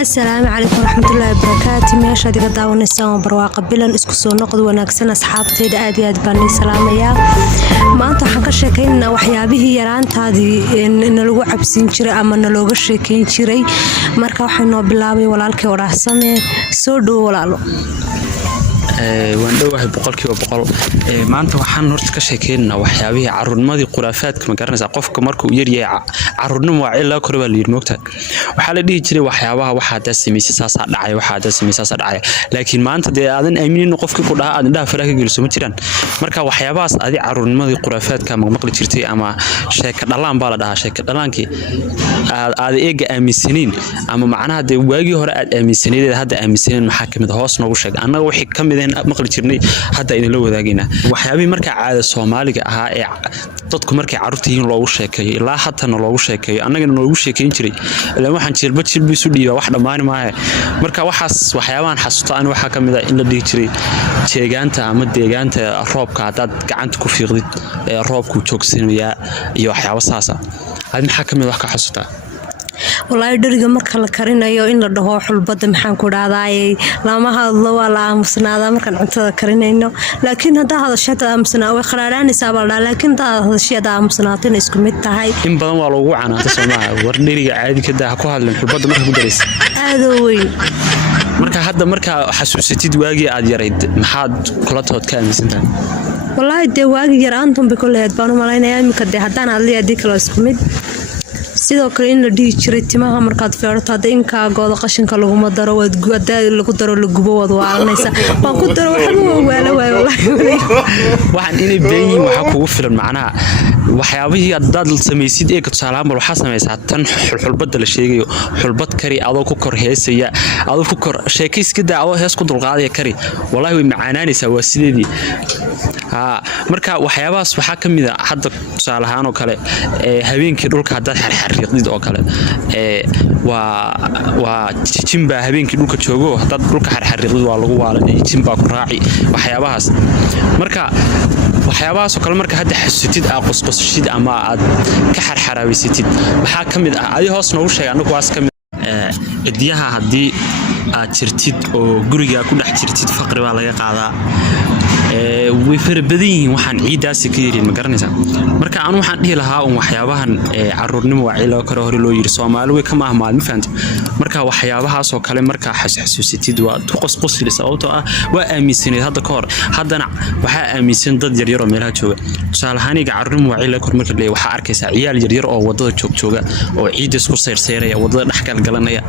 السلام عليكم ورحمة الله وبركاته. ماشي هذه قد داونيسان برواقة بلن اسكو سو نقد وناغسن أصحابتي aad iyo aad baan salaamaya maanta waxaan ka sheekeynaa waxyaabihii yaraantaadii in lagu cabsin jiray ama looga sheekeyn jiray marka waxaan noo bilaabay walaalkay waraasame soo dhow walaalo waan dhawahay boqolkiiba boqol maanta waxaan horta ka sheekeynaa waxyaabihii caruurnimadii quraafaadka ma garanaysaa qofka markuu yar yahay caruurnimo waa ilaa kor baa la yiri moogtaa waxaa la dhihi jiray waxyaabaha waxa hada sameysay saasa dhacay waxa hada sameysay saasa dhacay laakiin maanta dee aadan aaminin qofkii ku dhaha aad indhaha faraha ka geliso ma jiraan marka waxyaabahaas adi caruurnimadii quraafaadka ma maqli jirtay ama sheeka dhalaan baa la dhahaa sheeka dhalaankii aad eega aaminsaniin ama macnaha dee waagii hore aad aaminsanayd hadda aaminsaneen maxaa kamid hoos noogu sheeg annaga wixii kamid maqli jirnay hadda idin la wadaagayna waxyaabii marka caada Soomaaliga ahaa ee dadku markay caruurtihiin loogu sheekeeyo ilaa hadana loogu sheekeeyo annagana loogu sheekeyn jiray ilaa waxaan jilba isu dhiibaa wax dhamaan maahe marka waxaas waxyaabahan xasuusta aan waxa kamid ah in la dhigi jiray jeegaanta ama deegaanta roobka hadaad gacanta ku fiiqdid roobku joogsanaya iyo waxyaabo saasa aad maxaa kamid wax ka xasuusta والله درجة مركل كرينا إن الدهور حلبة محن كراداي لما هذا ولا مسنا مركل عند كرينا إنه لكن هذا الشيء مسنا وخراران سابلا لكن هذا الشيء مسنا تنسكم التهاي إن بدن والله وعنا تسمع ورنيري عادي كده حكوا هذا الحلبة مركل مدرس هذا وين مركل هذا مركل حسوستي دواجي عاد يريد محد كلته كان مسنا والله دواجي يرانتم بكل هاد بانو ملاينا يوم كده هدان عليه ديك الاسكميد sidoo kale in la dhigi jiray timaha markaad feerto hada inka gooda qashinka lagu madaro wad guudaa lagu daro la gubo wad waalanaysa waan ku daro waxba waala wallahi waxaan inay beeyeen waxa kugu filan macnaha waxyaabihii dad sameeysid ee tusaalahan bal waxa sameeysaa tan xulbada la sheegayo xulbad kari adoo ku kor heesaya adoo ku kor sheekayskida adoo hees ku dulqaadaya kari wallahi way macaanaanaysaa waa sideedii marka waxyaabahaas waxa kamid ah hadda tusaalahan oo kale habeenkii dhulka hadaad xariiqdid oo kale waa jimba habeenkii dhulka joogo hadaad dhulka xariiqdid waa lagu waalanay jimba ku raaci waxyaabahaas marka waxyaabahaas oo kale marka hadda xasuutid qosqosshid ama aad ka xarxaraabisatid waxa kamid ah adi hoos noogu sheeg anagu waas kamid idiyaha hadii aad jirtid oo guriga ku dhex jirtid faqri baa laga qaadaa way farabadeen waxaan ciidaas ka yeerin ma garanaysaa marka aan waxaan dhihi lahaa waxyaabahan caruurnimo waa ilo kale hore loo yiri Soomaali way ka maahmaal ma fahanti marka waxyaabahaas oo kale marka xasuusitid waa qosqosli sababtoo ah waa aaminsanay hadda ka hor haddana waxa aaminsan dad yar yar oo meelaha jooga tusaalahaaniga caruurnimo waa ilo kor marka leeyahay waxa arkaysaa ciyaal yar yar oo wadada jooga oo ciid isku seerseeraya wadada dhaxgal galanaya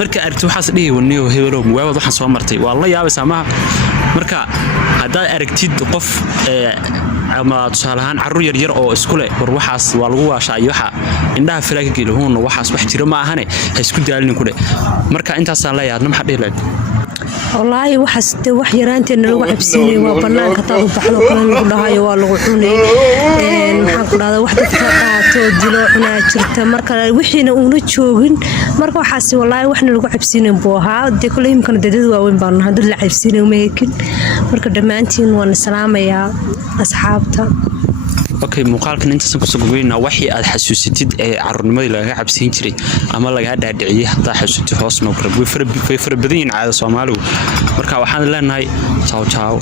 marka aragti waxaas dhihi waniyo hebelo waawad waxaan soo martay waa la yaabaysaa ma marka hadaa aragtid qof ama tusaalahan caruur yar yar oo isku leh war waxaas waa lagu waashaa iyo waxa indhaha firaaka geelhoon waxaas wax jira ma ahane ha isku daalin ku leh marka intaas aan leeyahay ma xadheelay والله وحست wax yaraanteena lagu cabsiinay waa banaanka taad u baxdo kale lagu dhahayo waa lagu cunay maxaan ku dhahdaa wax dadka qaato dilo cunaa jirta marka wixiina uuna joogin marka waxaasi wallahi waxna lagu cabsiinay booha de kulay imkan dadada waaweyn baan hadda la cabsiinay meekin marka dhamaantiin waan salaamayaa asxaabta okay muuqaalkan inta san ku soo gogeynaa wixii aad xasuusitid ee caruurnimadii laga cabsiin jiray ama laga dhaadhiciyay hadaa xasuusti hoos noo qarab way farabadeen caada Soomaaligu marka waxaan leenahay ciao ciao